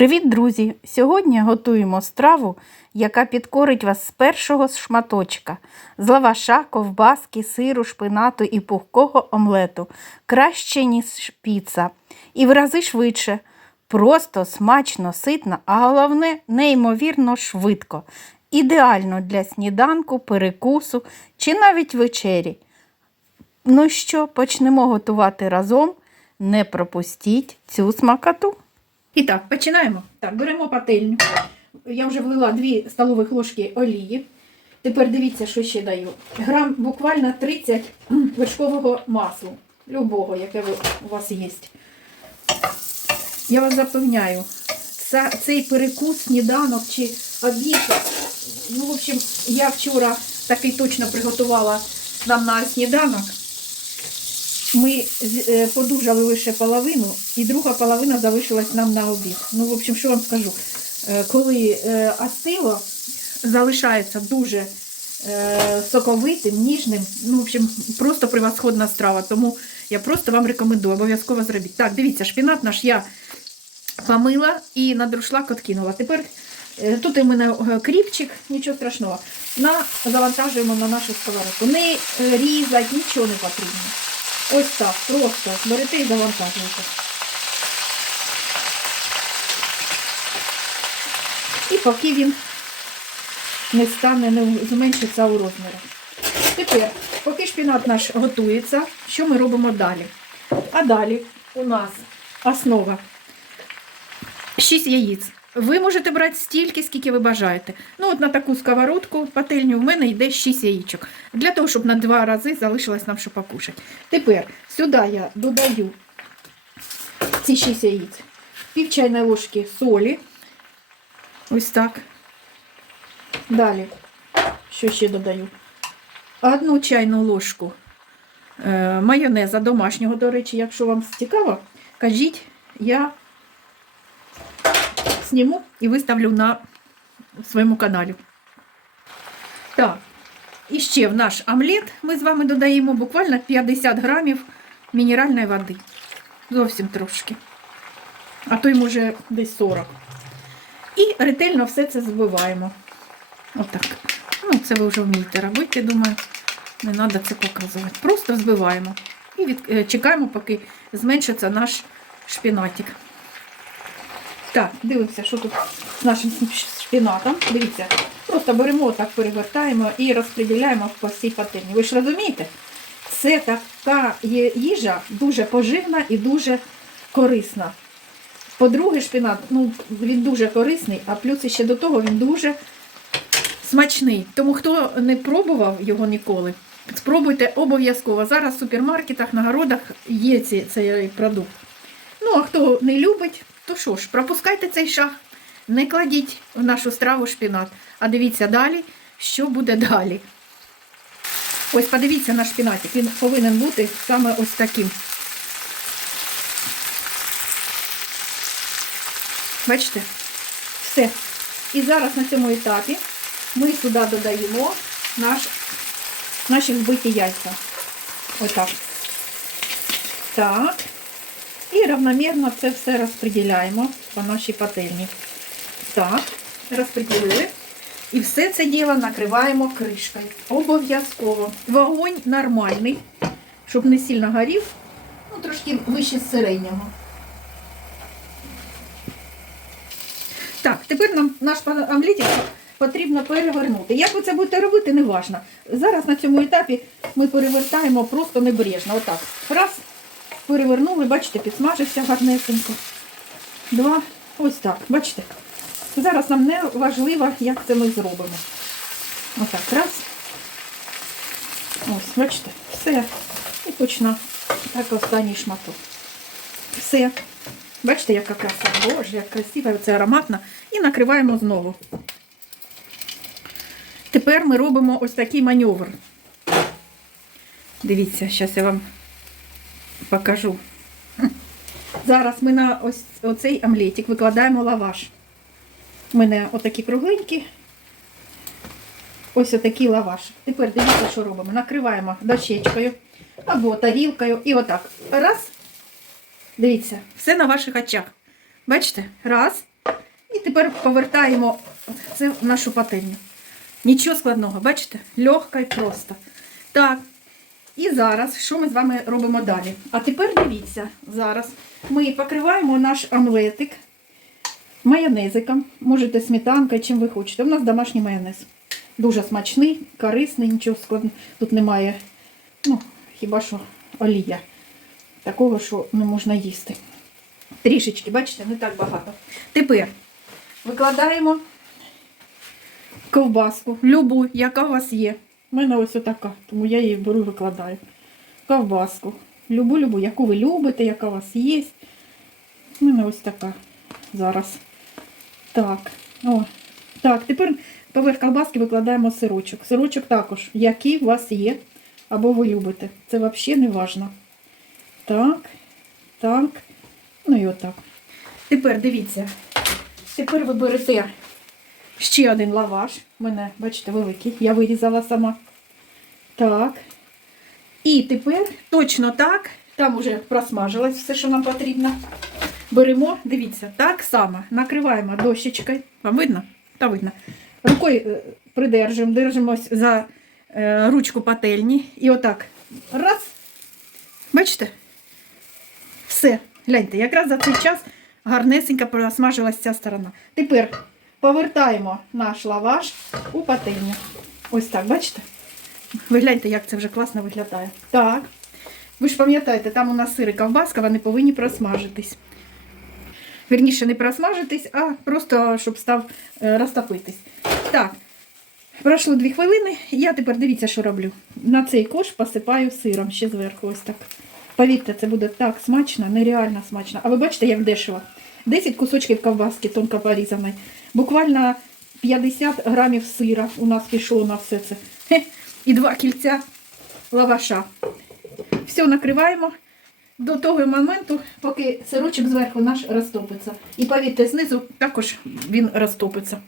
Привіт, друзі! Сьогодні готуємо страву, яка підкорить вас з першого шматочка з лаваша, ковбаски, сиру, шпинату і пухкого омлету. Краще, ніж піца. І в рази швидше. Просто смачно, ситно, а головне неймовірно швидко. Ідеально для сніданку, перекусу чи навіть вечері. Ну що, почнемо готувати разом. Не пропустіть цю смакоту. І так, починаємо. Так, беремо пательню. Я вже влила 2 столових ложки олії. Тепер дивіться, що ще даю. Грам буквально 30 вершкового масла. Любого, яке у вас є. Я вас запевняю, цей перекус, сніданок чи обід. Ну, в общем, я вчора такий точно приготувала нам на сніданок. Ми е, подужали лише половину, і друга половина залишилась нам на обід. Ну, в общем, що вам скажу? Е, Коли е, остило, залишається дуже е, соковитим, ніжним. Ну, в общем, просто превосходна страва. Тому я просто вам рекомендую, обов'язково зробіть. Так, дивіться, шпінат наш я помила і на друшлак откинула. Тепер е, тут у мене е, кріпчик, нічого страшного. На, завантажуємо на нашу сковородку. Не е, різати, нічого не потрібно. Ось так, просто берете і завантажуєте. І поки він не стане, не зменшиться у розмірах. Тепер, поки шпінат наш готується, що ми робимо далі? А далі у нас основа 6 яєць. Ви можете брати стільки, скільки ви бажаєте. Ну, от на таку сковородку, пательню, в мене йде 6 яєчок. Для того, щоб на два рази залишилось нам що покушати. Тепер сюди я додаю ці 6 яєць. Пів чайної ложки солі. Ось так. Далі, що ще додаю? Одну чайну ложку е, майонеза домашнього, до речі, якщо вам цікаво, кажіть, я зніму і виставлю на своєму каналі. Так, і ще в наш омлет ми з вами додаємо буквально 50 грамів мінеральної води. Зовсім трошки. А то й може десь 40. І ретельно все це збиваємо. Отак. Ну, це ви вже вмієте робити, думаю. Не треба це показувати. Просто збиваємо. І від... е, чекаємо, поки зменшиться наш шпінатик. Так, дивимося, що тут з нашим шпінатом. Дивіться, просто беремо, так перевертаємо і розподіляємо по всій пательні. Ви ж розумієте? Це така їжа дуже поживна і дуже корисна. По-друге, шпінат, ну, він дуже корисний, а плюс ще до того він дуже смачний. Тому хто не пробував його ніколи, спробуйте обов'язково. Зараз в супермаркетах, на городах є цей продукт. Ну, а хто не любить, то що ж, пропускайте цей шаг, не кладіть в нашу страву шпінат, а дивіться далі, що буде далі. Ось подивіться на шпінатик, він повинен бути саме ось таким. Бачите? Все. І зараз на цьому етапі ми сюди додаємо наш, наші збиті яйця. Отак. Так. І равномірно це все розподіляємо по нашій пательні. Так, розподілили. І все це діло накриваємо кришкою. Обов'язково. Вогонь нормальний, щоб не сильно горів, ну трошки вище середнього. Так, тепер нам наш омлетик потрібно перевернути. Як ви це будете робити, не важно. Зараз на цьому етапі ми перевертаємо просто небрежно. Отак. Раз, перевернули, бачите, підсмажився гарнесенько. Два, ось так, бачите. Зараз нам не важливо, як це ми зробимо. Отак, раз. Ось, бачите, все. І точно так останній шматок. Все. Бачите, яка краса. Боже, як красиво, це ароматно. І накриваємо знову. Тепер ми робимо ось такий маневр. Дивіться, зараз я вам покажу. Зараз ми на ось оцей омлетик викладаємо лаваш. У мене отакі кругленькі. Ось отакий лаваш. Тепер дивіться, що робимо. Накриваємо дощечкою або тарілкою. І отак. Раз. Дивіться, все на ваших очах. Бачите? Раз. І тепер повертаємо це в нашу пательню. Нічого складного, бачите? Легко і просто. Так. І зараз, що ми з вами робимо далі? А тепер дивіться, зараз ми покриваємо наш омлетик майонезиком. Можете сметанка, чим ви хочете. У нас домашній майонез. Дуже смачний, корисний, нічого складного. Тут немає, ну, хіба що олія. Такого, що не можна їсти. Трішечки, бачите, не так багато. Тепер викладаємо ковбаску, любу, яка у вас є. У мене ось отака, тому я її беру і викладаю. Ковбаску. Любу-любу, яку ви любите, яка у вас є. У мене ось така зараз. Так. О. Так, тепер поверх ковбаски викладаємо сирочок. Сирочок також, який у вас є, або ви любите. Це взагалі не важливо. Так, так. Ну і отак. Тепер дивіться. Тепер ви берете ще один лаваш. Мене, бачите, великий. Я вирізала сама. Так. І тепер точно так. Там вже просмажилось все, що нам потрібно. Беремо, дивіться, так само накриваємо дощечкою. Вам видно? Та видно. Рукою е, придержимо, держимось за е, ручку пательні. І отак. Раз. Бачите? Все. Гляньте, якраз за цей час гарнесенько просмажилась ця сторона. Тепер повертаємо наш лаваш у пательню. Ось так, бачите? Ви гляньте, як це вже класно виглядає. Так. Ви ж пам'ятаєте, там у нас сир і ковбаска, вони повинні просмажитись. Вірніше, не просмажитись, а просто щоб став е, розтопитись. Так, пройшло дві хвилини. Я тепер дивіться, що роблю. На цей кош посипаю сиром ще зверху. Ось так. Повірте, це буде так смачно, нереально смачно. А ви бачите, як дешево. 10 кусочків ковбаски тонко порізаної. Буквально 50 грамів сира у нас пішло на все це. Хе. І два кільця лаваша. Все накриваємо до того моменту, поки сирочок зверху наш розтопиться. І повірте, знизу також він розтопиться.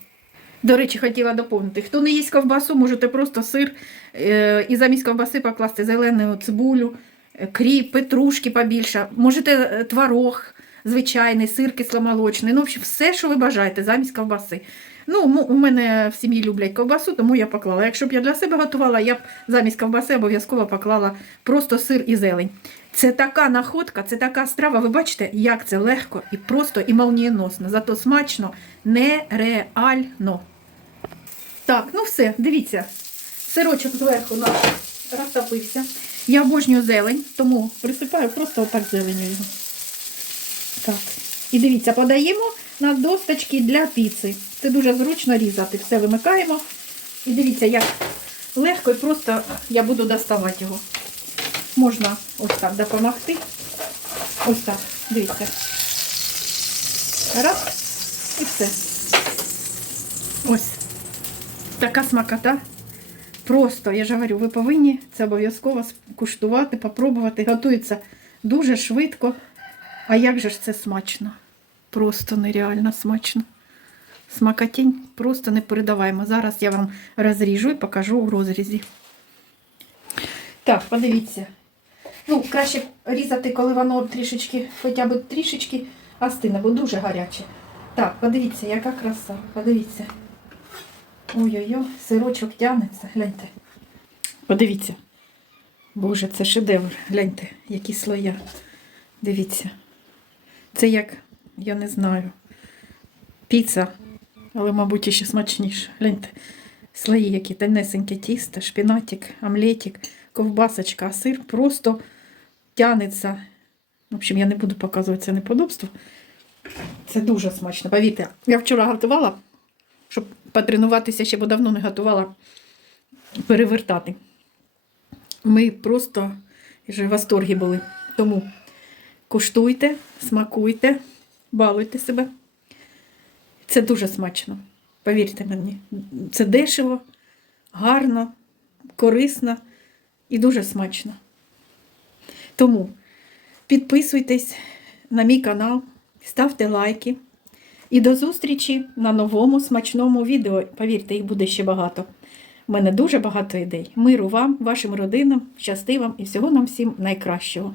До речі, хотіла доповнити. Хто не їсть ковбасу, можете просто сир е, і замість ковбаси покласти зелену цибулю, кріп, петрушки побільше. Можете е, творог, звичайний, сир кисломолочний. Ну, в общем, все, що ви бажаєте, замість ковбаси. Ну, у мене в сім'ї люблять ковбасу, тому я поклала. Якщо б я для себе готувала, я б замість ковбаси обов'язково поклала просто сир і зелень. Це така находка, це така страва. Ви бачите, як це легко і просто і молнієносно. Зато смачно, нереально. Так, ну все, дивіться. Сирочок зверху наш розтопився. Я обожнюю зелень, тому присипаю просто отак зеленю його. Так. І дивіться, подаємо на досточки для піци. Це дуже зручно різати. Все вимикаємо. І дивіться, як легко і просто я буду доставати його. Можна ось так допомогти. Ось так, дивіться. Раз. І все. Ось. Така смакота. Просто, я ж говорю, ви повинні це обов'язково куштувати, попробувати. Готується дуже швидко. А як же ж це смачно? Просто нереально смачно. Смакотінь просто не передаваємо. Зараз я вам розріжу і покажу у розрізі. Так, подивіться. Ну, краще різати, коли воно трішечки, хоча б трішечки остине, бо дуже гаряче. Так, подивіться, яка краса. Подивіться. Ой-ой-ой, сирочок тягнеться, гляньте. Подивіться. Боже, це шедевр. Гляньте, які слоя. Дивіться. Це як, я не знаю, піца, але, мабуть, ще смачніше. Гляньте. Слої, які тонесеньке тісто, шпінатик, омлетик, ковбасочка, а сир просто тянеться. В общем, я не буду показувати це неподобство. Це дуже смачно. Повірте, я вчора готувала, щоб потренуватися, ще бо давно не готувала перевертати. Ми просто вже в восторгі були. Тому куштуйте, смакуйте, балуйте себе. Це дуже смачно. Повірте мені, це дешево, гарно, корисно і дуже смачно. Тому підписуйтесь на мій канал, ставте лайки. І до зустрічі на новому смачному відео. Повірте, їх буде ще багато. У мене дуже багато ідей. Миру вам, вашим родинам, щасти вам і всього нам всім найкращого.